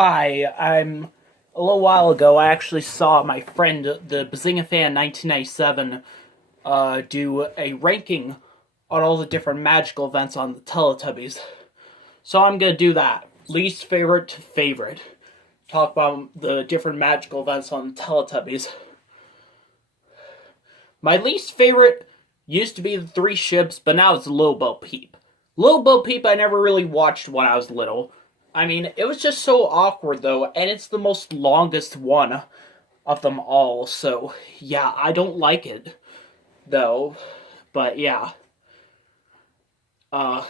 Hi, a little while ago I actually saw my friend, the Bazinga Fan 1997, do a ranking on all the different magical events on the Teletubbies. So I'm gonna do that. Least favorite to favorite. Talk about the different magical events on the Teletubbies. My least favorite used to be the Three Ships, but now it's Little Bo Peep. Little Bo Peep I never really watched when I was little. I mean, it was just so awkward though, and it's the most longest one of them all, so yeah, I don't like it though. But yeah. Uh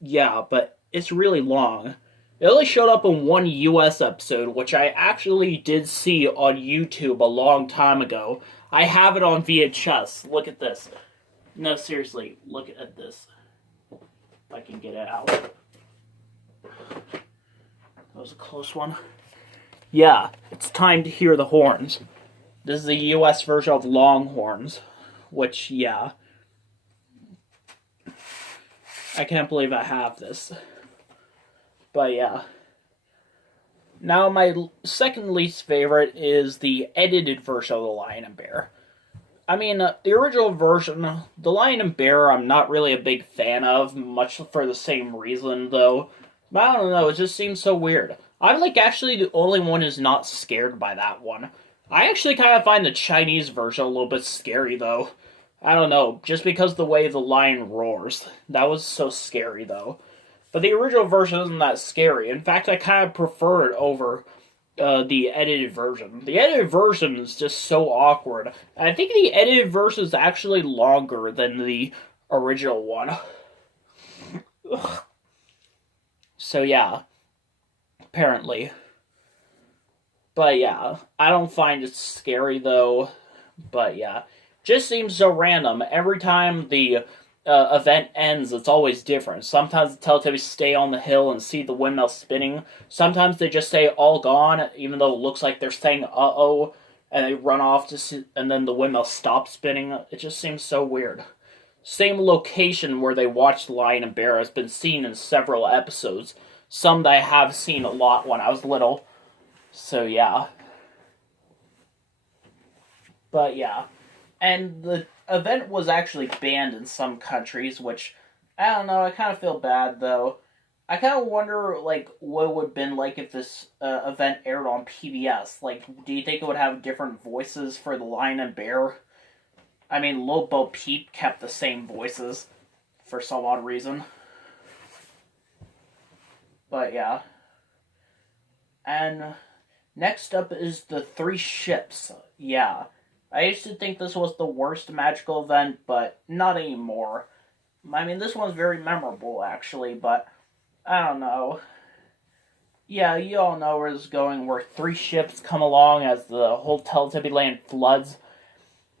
yeah, but it's really long. It only showed up in one US episode, which I actually did see on YouTube a long time ago. I have it on VHS. Look at this. No, seriously, look at this. If I can get it out. That was a close one. Yeah, it's time to hear the horns. This is the US version of Longhorns, which, yeah. I can't believe I have this. But yeah. Now, my second least favorite is the edited version of The Lion and Bear. I mean, the original version, The Lion and Bear, I'm not really a big fan of, much for the same reason, though. But I don't know, it just seems so weird. I'm, actually the only one who's not scared by that one. I actually kind of find the Chinese version a little bit scary, though. I don't know, just because the way the lion roars. That was so scary, though. But the original version isn't that scary. In fact, I kind of prefer it over the edited version. The edited version is just so awkward. I think the edited version is actually longer than the original one. So yeah, apparently. But yeah, I don't find it scary though. But yeah, just seems so random. Every time the event ends, it's always different. Sometimes the Teletubbies stay on the hill and see the windmill spinning. Sometimes they just say all gone, even though it looks like they're saying uh-oh, and they run off to see, and then the windmill stops spinning. It just seems so weird. Same location where they watched Lion and Bear has been seen in several episodes. Some that I have seen a lot when I was little. So yeah. But yeah. And the event was actually banned in some countries, which, I don't know, I kind of feel bad, though. I kind of wonder, what it would have been like if this event aired on PBS. Do you think it would have different voices for the Lion and Bear? I mean, Lil Bo Peep kept the same voices for some odd reason. But yeah. And next up is the Three Ships. Yeah. I used to think this was the worst magical event, but not anymore. I mean, this one's very memorable, actually, but I don't know. Yeah, you all know where this is going, where three ships come along as the whole Teletubby land floods.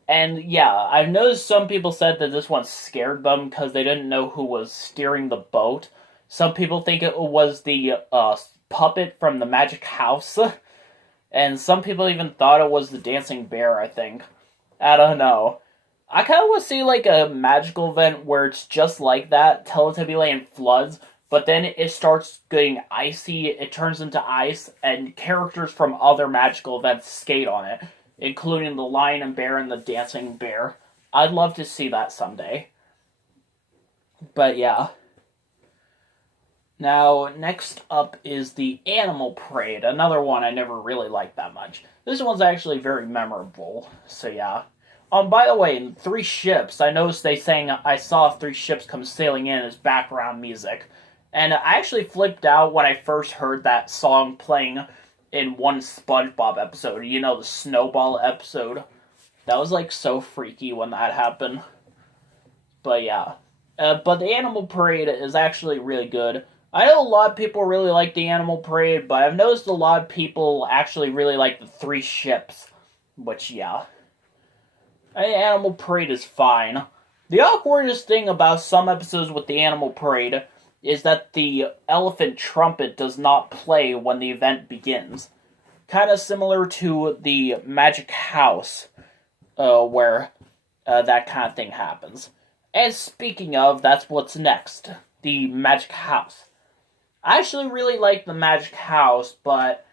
And yeah, I've noticed some people said that this one scared them because they didn't know who was steering the boat. Some people think it was the puppet from the Magic House. And some people even thought it was the dancing bear, I think. I don't know. I kind of want to see a magical event where it's just like that. Teletubby Land floods, but then it starts getting icy, it turns into ice, and characters from other magical events skate on it, including the Lion and Bear and the Dancing Bear. I'd love to see that someday. But yeah. Now, next up is the Animal Parade, another one I never really liked that much. This one's actually very memorable, so yeah. By the way, in Three Ships, I noticed they sang I Saw Three Ships Come Sailing In as background music. And I actually flipped out when I first heard that song playing in one SpongeBob episode. You know, the Snowball episode. That was so freaky when that happened. But yeah. But the Animal Parade is actually really good. I know a lot of people really like the Animal Parade, but I've noticed a lot of people actually really like the Three Ships. Which, yeah. Animal Parade is fine. The awkwardest thing about some episodes with the Animal Parade is that the elephant trumpet does not play when the event begins. Kind of similar to the Magic House, where that kind of thing happens. And speaking of, that's what's next. The Magic House. I actually really like the Magic House, but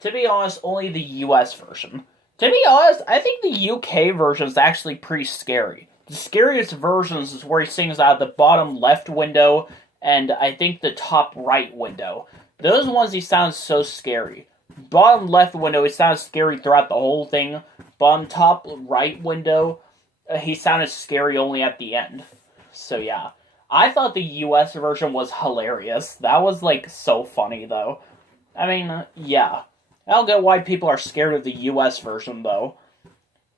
to be honest, only the US version. To be honest, I think the UK version is actually pretty scary. The scariest versions is where he sings out of the bottom left window and I think the top right window. Those ones he sounds so scary. Bottom left window, he sounds scary throughout the whole thing. Bottom top right window, he sounded scary only at the end. So yeah. I thought the US version was hilarious. That was like so funny though. I mean, yeah. I don't get why people are scared of the US version though.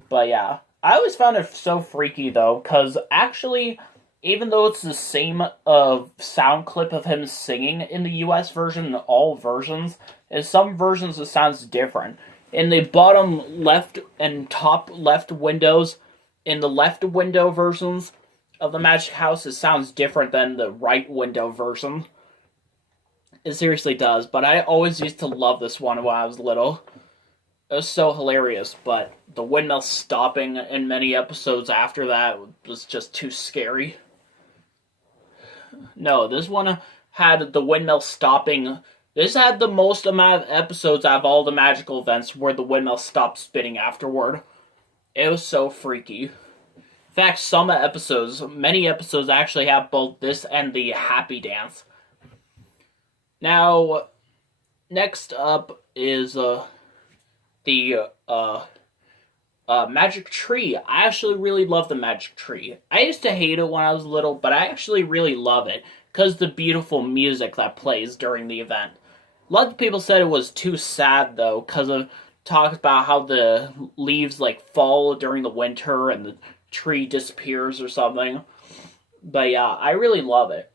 But yeah. I always found it so freaky though, because actually, even though it's the same sound clip of him singing in the US version in all versions, in some versions it sounds different. In the bottom left and top left windows, in the left window versions of the Magic House, it sounds different than the right window version. It seriously does, but I always used to love this one when I was little. It was so hilarious, but the windmill stopping in many episodes after that was just too scary. No, this one had the windmill stopping. This had the most amount of episodes out of all the magical events where the windmill stopped spinning afterward. It was so freaky. In fact, many episodes actually have both this and the happy dance. Now, next up is the Magic Tree. I actually really love the Magic Tree. I used to hate it when I was little, but I actually really love it because the beautiful music that plays during the event. A lot of people said it was too sad though, because of talks about how the leaves like fall during the winter and the tree disappears or something. But yeah, I really love it.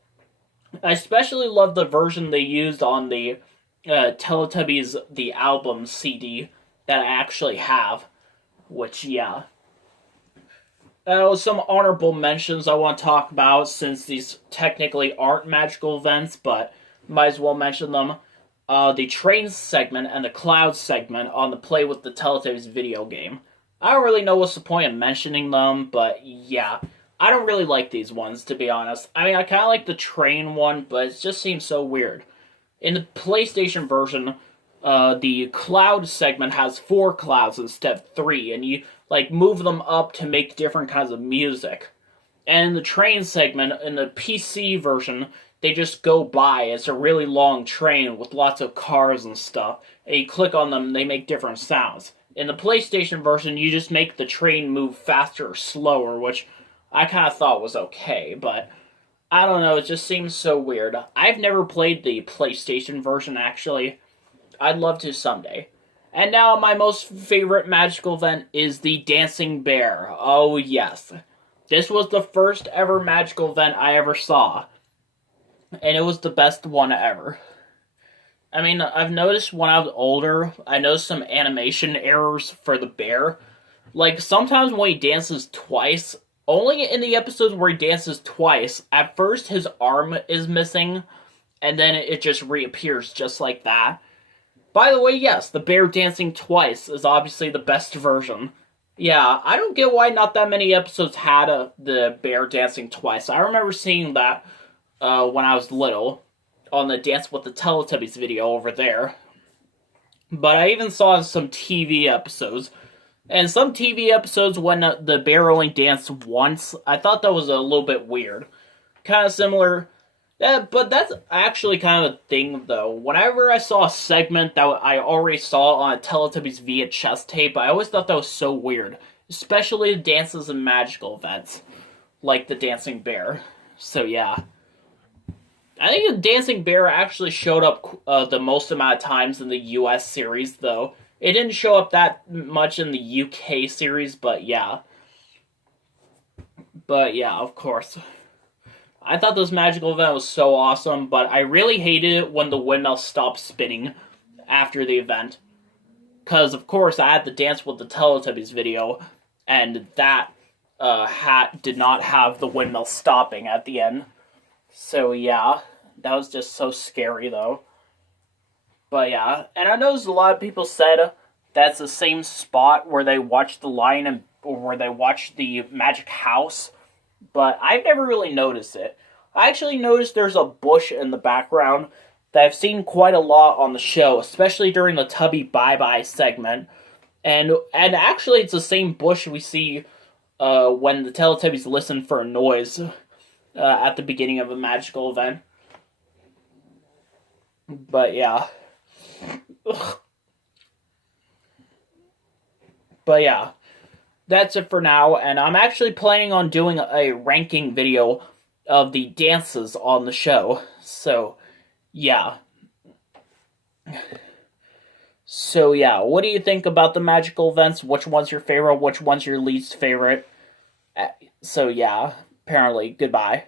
I especially love the version they used on the Teletubbies the album CD that I actually have. Which, yeah. Some honorable mentions I want to talk about since these technically aren't magical events, but might as well mention them. The train segment and the cloud segment on the Play with the Teletubbies video game. I don't really know what's the point of mentioning them, but yeah. I don't really like these ones, to be honest. I mean, I kind of like the train one, but it just seems so weird. In the PlayStation version, the cloud segment has 4 clouds instead of 3, and you like move them up to make different kinds of music. And in the train segment, in the PC version, they just go by. It's a really long train with lots of cars and stuff. And you click on them, they make different sounds. In the PlayStation version, you just make the train move faster or slower, which I kind of thought was okay, but I don't know, it just seems so weird. I've never played the PlayStation version, actually. I'd love to someday. And now my most favorite magical event is the Dancing Bear. Oh yes. This was the first ever magical event I ever saw. And it was the best one ever. I mean, I've noticed when I was older, I noticed some animation errors for the bear. Like, sometimes when he dances twice, only in the episodes where he dances twice, at first his arm is missing, and then it just reappears just like that. By the way, yes, the bear dancing twice is obviously the best version. Yeah, I don't get why not that many episodes had the bear dancing twice. I remember seeing that when I was little on the Dance with the Teletubbies video over there. But I even saw some TV episodes. And some TV episodes when the bear only danced once, I thought that was a little bit weird. Kind of similar. Yeah, but that's actually kind of a thing, though. Whenever I saw a segment that I already saw on a Teletubbies VHS tape, I always thought that was so weird. Especially dances and magical events. Like the Dancing Bear. So, yeah. I think the Dancing Bear actually showed up the most amount of times in the US series, though. It didn't show up that much in the UK series, but yeah. But yeah, of course. I thought this magical event was so awesome, but I really hated it when the windmill stopped spinning after the event. Because, of course, I had the Dance with the Teletubbies video, and that hat did not have the windmill stopping at the end. So, yeah, that was just so scary, though. But, yeah, and I noticed a lot of people said that's the same spot where they watched The Lion or where they watched the Magic House, but I've never really noticed it. I actually noticed there's a bush in the background, that I've seen quite a lot on the show, especially during the Tubby Bye Bye segment. And actually, it's the same bush we see when the Teletubbies listen for a noise at the beginning of a magical event. But yeah. But yeah. That's it for now, and I'm actually planning on doing a ranking video of the dances on the show. So, yeah. So, yeah, what do you think about the magical events? Which one's your favorite? Which one's your least favorite? So, yeah, apparently, goodbye.